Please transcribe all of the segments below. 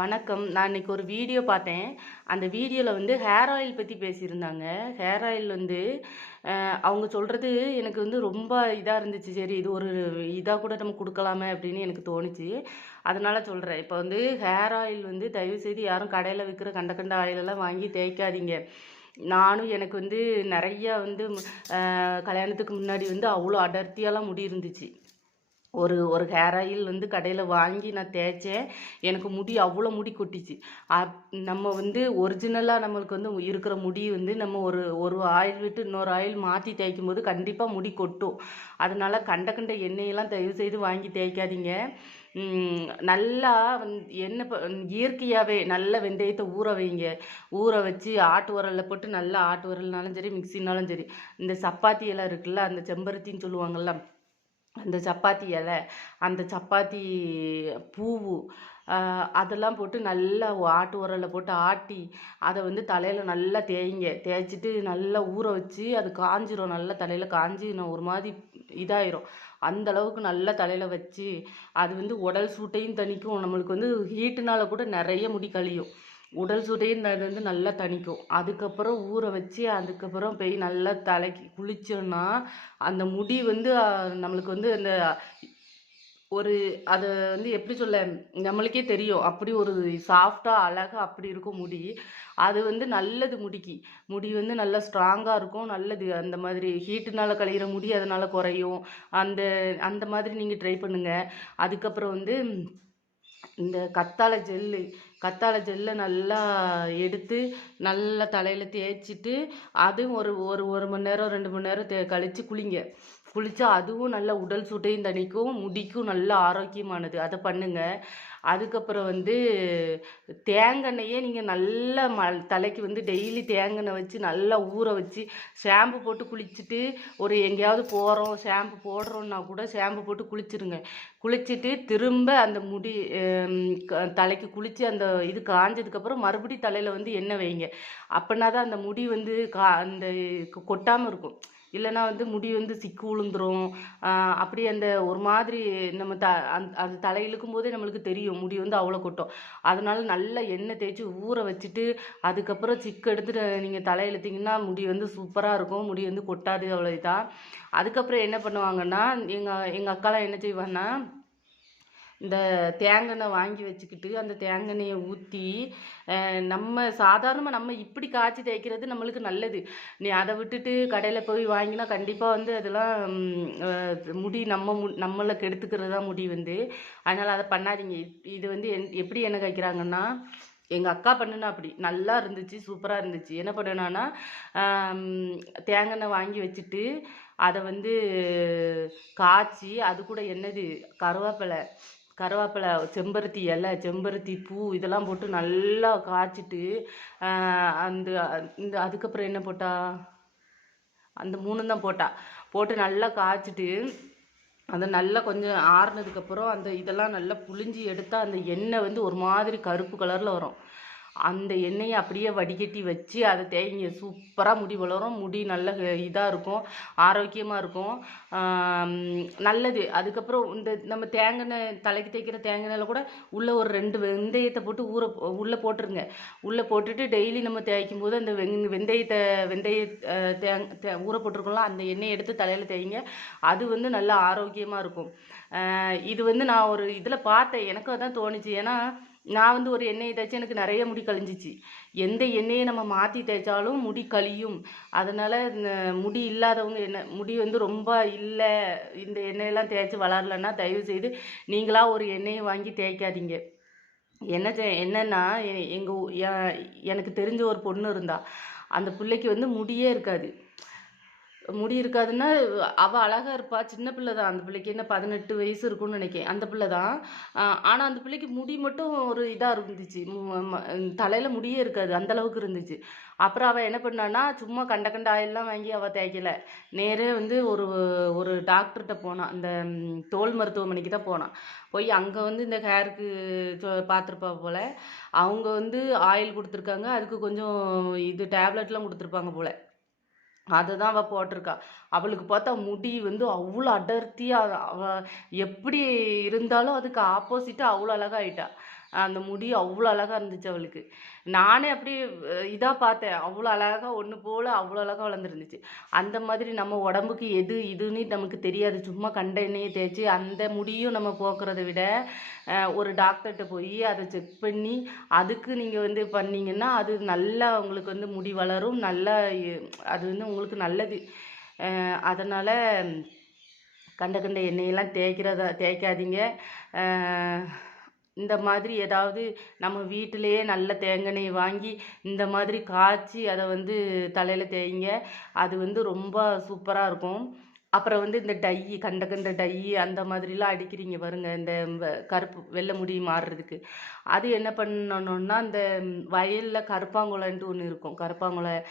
வணக்கம். நான் இன்றைக்கி ஒரு வீடியோ பார்த்தேன். அந்த வீடியோவில் வந்து ஹேர் ஆயில் பற்றி பேசியிருந்தாங்க. ஹேர் ஆயில் வந்து அவங்க சொல்கிறது எனக்கு வந்து ரொம்ப இதாக இருந்துச்சு. சரி இது ஒரு இதாக கூட நம்ம கொடுக்கலாமே அப்படின்னு எனக்கு தோணுச்சு. அதனால் சொல்கிறேன் இப்போ வந்து ஹேர் ஆயில் வந்து தயவு செய்து யாரும் கடையில் விற்கிற கண்ட கண்ட ஆயிலெல்லாம் வாங்கி தேய்க்காதீங்க. நானும் எனக்கு வந்து நிறையா வந்து கல்யாணத்துக்கு முன்னாடி வந்து அவ்வளோ அடர்த்தியெல்லாம் முடி இருந்துச்சு. ஒரு ஒரு ஹேர் ஆயில் வந்து கடையில் வாங்கி நான் தேய்ச்சேன். எனக்கு முடி அவ்வளோ முடி கொட்டிச்சு. அப் நம்ம வந்து ஒரிஜினலாக நம்மளுக்கு வந்து இருக்கிற முடி வந்து நம்ம ஒரு ஒரு ஆயில் விட்டு இன்னொரு ஆயில் மாற்றி தேய்க்கும் போது கண்டிப்பாக முடி கொட்டும். அதனால கண்ட கண்ட எண்ணெயெல்லாம் தயவு செய்து வாங்கி தேய்க்காதீங்க. நல்லா வந்து என்ன ப- இயற்கையாகவே நல்ல வெந்தயத்தை ஊற வைங்க. ஊற வச்சு ஆட்டு உரலில் போட்டு நல்லா ஆட்டு உரல்னாலும் சரி மிக்சினாலும் சரி இந்த சப்பாத்தி எல்லாம் இருக்குல்ல அந்த செம்பருத்தின்னு சொல்லுவாங்கல்ல அந்த சப்பாத்தி இலை அந்த சப்பாத்தி பூவு அதெல்லாம் போட்டு நல்லா ஆட்டு உரலில் போட்டு ஆட்டி அதை வந்து தலையில் நல்லா தேய்ங்க. தேய்ச்சிட்டு நல்லா ஊற வச்சு அது காஞ்சிரும். நல்லா தலையில் காஞ்சி நான் ஒரு மாதிரி இதாயிரும். அந்த அளவுக்கு நல்லா தலையில் வச்சு அது வந்து உடல் சூட்டையும் தணிக்கும். நம்மளுக்கு வந்து ஹீட்டுனால கூட நிறைய முடி கழியும். உடல் சூட்டையும் அது வந்து நல்லா தணிக்கும். அதுக்கப்புறம் ஊற வச்சு அதுக்கப்புறம் போய் நல்லா தலைக்கு குளிச்சோன்னா அந்த முடி வந்து நம்மளுக்கு வந்து அந்த ஒரு அதை வந்து எப்படி சொல்ல நம்மளுக்கே தெரியும். அப்படி ஒரு சாஃப்டாக அழகாக அப்படி இருக்கும் முடி. அது வந்து நல்லது முடிக்கு. முடி வந்து நல்லா ஸ்ட்ராங்காக இருக்கும். நல்லது. அந்த மாதிரி ஹீட்டுனால கழிகிற முடி அதனால் குறையும். அந்த அந்த மாதிரி நீங்கள் ட்ரை பண்ணுங்கள் அதுக்கப்புறம் வந்து இந்த கத்தாழை ஜெல்லு கத்தாழை ஜெல்லை நல்லா எடுத்து நல்லா தலையில் தேய்ச்சிட்டு அதுவும் ஒரு ஒரு ஒரு மணி நேரம் ரெண்டு மணி நேரம் தே கழித்து குளிங்க. குளித்தா அதுவும் நல்ல உடல் சூட்டையும் தணிக்கும் முடிக்கும் நல்ல ஆரோக்கியமானது. அதை பண்ணுங்க. அதுக்கப்புறம் வந்து தேங்காய்னையே நீங்கள் நல்லா ம தலைக்கு வந்து டெய்லி தேங்காய் வச்சு நல்லா ஊற வச்சு ஷாம்பு போட்டு குளிச்சுட்டு ஒரு எங்கேயாவது போகிறோம் ஷாம்பு போடுறோன்னா கூட ஷாம்பு போட்டு குளிச்சிருங்க. குளிச்சுட்டு திரும்ப அந்த முடி க- தலைக்கு குளித்து அந்த இது காஞ்சதுக்கப்புறம் மறுபடியும் தலையில் வந்து எண்ணெய் வைங்க. அப்படின்னா தான் அந்த முடி வந்து கா அந்த கொட்டாமல் இருக்கும். இல்லைன்னா வந்து முடி வந்து சிக்கு விழுந்துரும் அப்படி அந்த ஒரு மாதிரி நம்ம த அந்த அது தலை இழுக்கும் போதே நம்மளுக்கு தெரியும். முடி வந்து அவ்வளோ கொட்டும். அதனால நல்லா எண்ணெய் தேய்ச்சி ஊற வச்சுட்டு அதுக்கப்புறம் சிக்கு எடுத்துட்டு நீங்கள் தலை இழுத்தீங்கன்னா முடி வந்து சூப்பராக இருக்கும். முடி வந்து கொட்டாது அவ்வளோ இதாக அதுக்கப்புறம் என்ன பண்ணுவாங்கன்னா எங்கள் எங்கள் அக்காலாம் என்ன செய்வாங்கன்னா இந்த தேங்காய் வாங்கி வச்சுக்கிட்டு அந்த தேங்காய்யை ஊற்றி நம்ம சாதாரணமாக நம்ம இப்படி காய்ச்சி தேய்க்கிறது நம்மளுக்கு நல்லது. நீ அதை விட்டுட்டு கடையில் போய் வாங்கினா கண்டிப்பாக வந்து அதெல்லாம் முடி நம்ம மு நம்மளை கெடுத்துக்கிறது தான் முடி வந்து. அதனால் அதை பண்ணாதீங்க. இது வந்து என் எப்படி என்ன காய்க்கிறாங்கன்னா எங்கள் அக்கா பண்ணுனா அப்படி. நல்லா இருந்துச்சு சூப்பராக இருந்துச்சு. என்ன பண்ணுனான்னா தேங்காய் வாங்கி வச்சுட்டு அதை வந்து காய்ச்சி அது கூட என்னது கருவேப்பிலை. கருவேப்பிலை செம்பருத்தி இலை செம்பருத்தி பூ இதெல்லாம் போட்டு நல்லா காய்ச்சிட்டு அந்த இந்த அதுக்கப்புறம் என்ன போட்டா? அந்த மூணு தான் போட்டா. போட்டு நல்லா காய்ச்சிட்டு அதை நல்லா கொஞ்சம் ஆறுனதுக்கப்புறம் அந்த இதெல்லாம் நல்லா புழிஞ்சி எடுத்தால் அந்த எண்ணெய் வந்து ஒரு மாதிரி கருப்பு கலரில் வரும். அந்த எண்ணெயை அப்படியே வடிகட்டி வச்சு அதை தேய்ங்க. சூப்பராக முடி வளரும். முடி நல்ல இதாக இருக்கும். ஆரோக்கியமாக இருக்கும். நல்லது. அதுக்கப்புறம் இந்த நம்ம தேங்காய் தலைக்கு தேய்க்கிற தேங்காய் கூட உள்ளே ஒரு ரெண்டு வெந்தயத்தை போட்டு ஊற உள்ளே போட்டுருங்க. உள்ளே போட்டுட்டு டெய்லி நம்ம தேய்க்கும் போது அந்த வெங் வெந்தயத்தை வெந்தய தேங் தே ஊற போட்டிருக்கோம்ல அந்த எண்ணெயை எடுத்து தலையில் தேய்ங்க. அது வந்து நல்லா ஆரோக்கியமாக இருக்கும். இது வந்து நான் ஒரு இதில் பார்த்தேன். எனக்கு அதான் தோணுச்சு. ஏன்னா நான் வந்து ஒரு எண்ணெயை தேய்ச்சி எனக்கு நிறைய முடி கழிஞ்சிச்சு. எந்த எண்ணெயை நம்ம மாற்றி தேய்ச்சாலும் முடி கழியும். அதனால் முடி இல்லாதவங்க என்ன முடி வந்து ரொம்ப இல்லை இந்த எண்ணெயெல்லாம் தேய்ச்சி வளரலன்னா தயவு செய்து ஒரு எண்ணெயை வாங்கி தேய்க்காதீங்க. என்ன என்னன்னா எங்கள் எனக்கு தெரிஞ்ச ஒரு பொண்ணு இருந்தா. அந்த பிள்ளைக்கு வந்து முடியே இருக்காது. முடி இருக்காதுன்னா அவள் அழகாக இருப்பா. சின்ன பிள்ளை தான் அந்த பிள்ளைக்கு என்ன பதினெட்டு வயசு இருக்கும்னு நினைக்கிறேன். அந்த பிள்ளை தான் ஆனால் அந்த பிள்ளைக்கு முடி மட்டும் ஒரு இதாக இருந்துச்சு. தலையில் முடியே இருக்காது. அந்த அளவுக்கு இருந்துச்சு. அப்புறம் அவள் என்ன பண்ணான்னா சும்மா கண்ட கண்ட ஆயிலெலாம் வாங்கி அவள் தேய்க்கல. நேரே வந்து ஒரு ஒரு டாக்டர்கிட்ட போனான் அந்த தோல் மருத்துவமனைக்கு தான் போனான் போய் அங்கே வந்து இந்த ஹேருக்கு பார்த்துருப்பா போல். அவங்க வந்து ஆயில் கொடுத்துருக்காங்க. அதுக்கு கொஞ்சம் இது டேப்லெட்லாம் கொடுத்துருப்பாங்க போல். அதை தான் அவள் போட்டிருக்கா. அவளுக்கு பார்த்தா முடி வந்து அவ்வளோ அடர்த்தியாக அவ எப்படி இருந்தாலும் அதுக்கு ஆப்போசிட்டாக அவ்வளோ அழகாயிட்டா அந்த முடி அவ்வளோ அழகாக இருந்துச்சு அவளுக்கு. நானே அப்படியே இதாக பார்த்தேன். அவ்வளோ அழகா ஒன்று போல் அவ்வளோ அழகாக வளர்ந்துருந்துச்சு. அந்த மாதிரி நம்ம உடம்புக்கு எது இதுன்னு நமக்கு தெரியாது. சும்மா கண்ட எண்ணெயை தேய்ச்சி அந்த முடியும் நம்ம போக்குறத விட ஒரு டாக்டர்கிட்ட போய் அதை செக் பண்ணி அதுக்கு நீங்கள் வந்து பண்ணிங்கன்னா அது நல்லா உங்களுக்கு வந்து முடி வளரும். நல்லா அது வந்து உங்களுக்கு நல்லது. அதனால் கண்ட கண்ட எண்ணெயெல்லாம் தேய்க்கிறதா தேய்க்காதீங்க. இந்த மாதிரி ஏதாவது நம்ம வீட்டிலேயே நல்ல தேங்காய் வாங்கி இந்த மாதிரி காய்ச்சி அதை வந்து தலையில் தேய்ங்க. அது வந்து ரொம்ப சூப்பராக இருக்கும். அப்புறம் வந்து இந்த டை கண்ட கண்ட டை அந்த மாதிரிலாம் அடிக்கிறீங்க பாருங்க இந்த வ- கருப்பு வெள்ளை முடி மாறுறதுக்கு. அது என்ன பண்ணணும்னா இந்த வயலில் கருப்பாங்குளன்ட்டு ஒன்று இருக்கும். கருப்பாங்குளை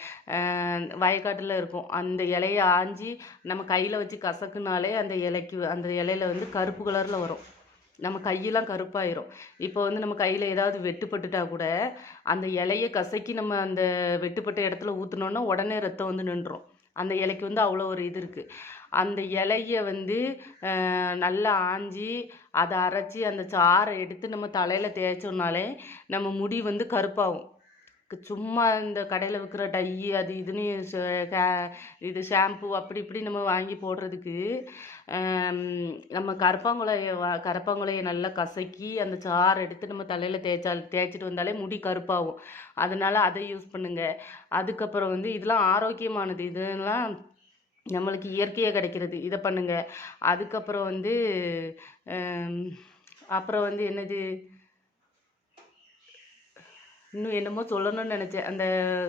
வயக்காட்டில் இருக்கும். அந்த இலையை ஆஞ்சி நம்ம கையில் வச்சு கசக்குனாலே அந்த இலைக்கு அந்த இலையில வந்து கருப்பு கலரில் வரும். நம்ம கையெல்லாம் கருப்பாயிரும். இப்போ வந்து நம்ம கையில் ஏதாவது வெட்டுப்பட்டுட்டா கூட அந்த இலையை கசக்கி நம்ம அந்த வெட்டுப்பட்ட இடத்துல ஊற்றுனோன்னா உடனே ரத்தம் வந்து நின்றுடும் அந்த இலைக்கு வந்து அவ்வளோ ஒரு இது இருக்குது அந்த இலைய வந்து நல்லா ஆஞ்சி அதை அரைச்சி அந்த சாறை எடுத்து நம்ம தலையில் தேய்ச்சோம்னாலே நம்ம முடி வந்து கருப்பாகும். சும்மா இந்த கடையில் விற்கிற டை அது இதுன்னு இது ஷாம்பு அப்படி இப்படி நம்ம வாங்கி போடுறதுக்கு நம்ம கருப்பாங்குழைய வ- நல்லா கசக்கி அந்த சாறு எடுத்து நம்ம தலையில் தேய்ச்சால் தேய்ச்சிட்டு வந்தாலே முடி கருப்பாகும். அதனால் அதை யூஸ் பண்ணுங்கள் அதுக்கப்புறம் வந்து இதெல்லாம் ஆரோக்கியமானது. இதெல்லாம் நம்மளுக்கு இயற்கையாக கிடைக்கிறது. இதை பண்ணுங்கள் அதுக்கப்புறம் வந்து அப்புறம் வந்து என்னது? இன்னும் என்னமோ சொல்லணும்னு நினச்சேன் அந்த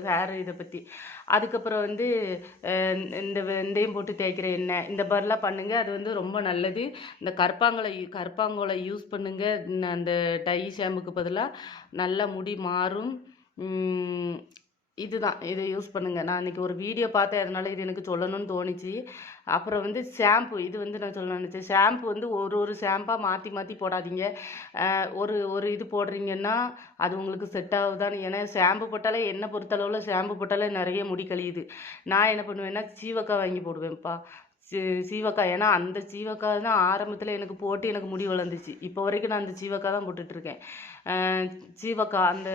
ஹேர் இதை பற்றி அதுக்கப்புறம் வந்து இந்த வெந்தயம் போட்டு தேய்க்கிற எண்ணெய் இந்த மாதிரிலாம் பண்ணுங்கள் அது வந்து ரொம்ப நல்லது. இந்த கற்பாங்கலை கற்பாங்கோலை யூஸ் பண்ணுங்கள் இந்த- அந்த டை ஷாம்புக்கு பதிலாக நல்ல முடி மாறும். இதுதான் இதை யூஸ் பண்ணுங்கள் நான் இன்றைக்கி ஒரு வீடியோ பார்த்தேன் அதனால் இது எனக்கு சொல்லணும்னு தோணுச்சு. அப்புறம் வந்து ஷாம்பு இது வந்து நான் சொல்ல நினச்சேன். ஷாம்பு வந்து ஒரு ஒரு ஷாம்பாக மாற்றி மாற்றி போடாதீங்க. ஒரு ஒரு இது போடுறீங்கன்னா அது உங்களுக்கு செட் ஆகுதான்னு ஏன்னா ஷாம்பு போட்டாலே என்னை பொறுத்தளவில் ஷாம்பு போட்டாலே நிறைய முடி கழியுது. நான் என்ன பண்ணுவேன்னா சீவக்காய் வாங்கி போடுவேன்ப்பா. சீ சீவக்காய் ஏன்னா அந்த சீவக்காய் தான் ஆரம்பத்தில் எனக்கு போட்டு எனக்கு முடி வளர்ந்துச்சு. இப்போ வரைக்கும் நான் அந்த சீவக்காய் தான் போட்டுட்ருக்கேன் சீவக்காய் அந்த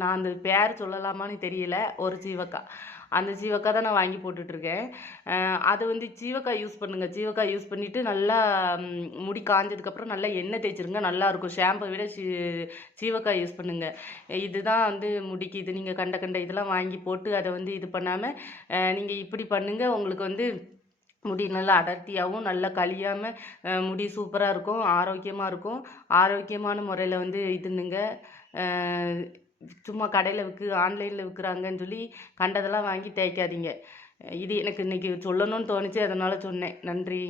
நான் அந்த பேர் சொல்லலாமான்னு தெரியல. ஒரு சீவக்காய் அந்த சீவக்காய் தான் நான் வாங்கி போட்டுட்ருக்கேன். அது வந்து சீவக்காய் யூஸ் பண்ணுங்கள் சீவக்காய் யூஸ் பண்ணிவிட்டு நல்லா முடி காஞ்சதுக்கப்புறம் நல்லா எண்ணெய் தேய்ச்சிருங்க. நல்லா இருக்கும் ஷாம்பை விட சீ சீவக்காய் யூஸ் பண்ணுங்கள் இதுதான் வந்து முடிக்கு. இது நீங்கள் கண்ட கண்ட இதெல்லாம் வாங்கி போட்டு அதை வந்து இது பண்ணாமல் நீங்கள் இப்படி பண்ணுங்கள் உங்களுக்கு வந்து முடி நல்லா அடர்த்தியாகவும் நல்லா கழியாமல் முடி சூப்பராக இருக்கும். ஆரோக்கியமாக இருக்கும். ஆரோக்கியமான முறையில் வந்து இதுனுங்க சும்மா கடையில் விற்கு ஆன்லைனில் விற்கிறாங்கன்னு சொல்லி கண்டதெல்லாம் வாங்கி தேய்க்காதீங்க. இது எனக்கு இன்னைக்கு சொல்லணும்னு தோணுச்சு அதனால் சொன்னேன். நன்றி.